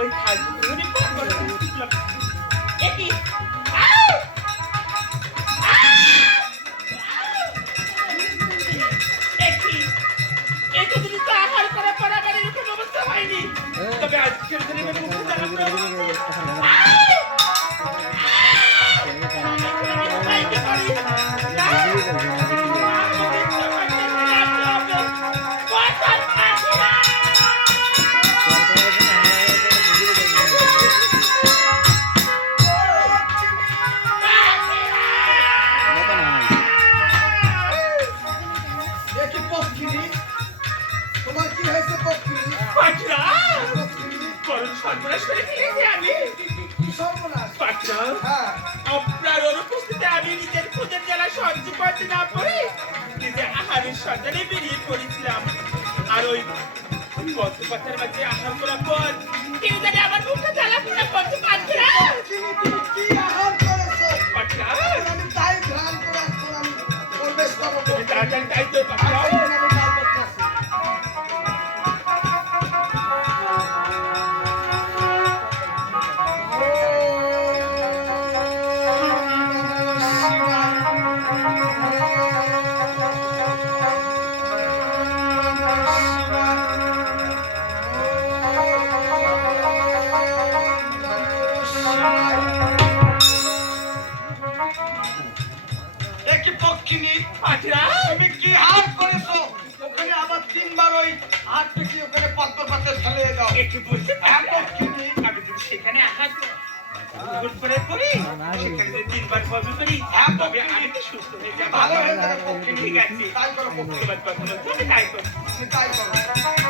ওই থাকবে? একই এ তোমার কি হয়েছে পক্ষিনী পাটরা বড় সর্বনাশ করে ফেলেছি আমি। কি সর্বনাশ? হ্যাঁ। আপনার অনুপস্থিতিতে আমি নিজের খুদের জ্বালা সহ্য করতে না পারি। নিজে আহারের সন্ধানে বেরিয়ে পড়েছিলাম। আর ওই পথের মাঝে আহার করার পর কেউ জানে আমার মুখটা জ্বালা পোড়া করতে পারছে না। পক্ষিনী তুমি কি আহার করেছ? পাটরা আমি তাই ধ্যান করে এখন আমি প্রবেশ করব। তুমি তাড়াতাড়ি একই আচ্ছা তুমি কি হাত করেছ? ওখানে আবার তিনবার ওই হাত থেকে ওখানে পদ্ম পাতে ফেলে দাও। একটু বুঝতে হ্যাঁ, পারবে আমি যদি সেখানে আঘাত করে করি সেখানে তিনবার বমি করি হ্যাঁ, তবে আমি তো সুস্থ হয়ে যাব। ভালো হয়ে যাবে। ঠিক আছে। তাই করো পক্ষিনী তোমার কথা মতো আমি তাই করি। তাই করো।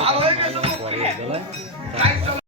ভালো হয়ে গেছো পক্ষিনী তাই চলো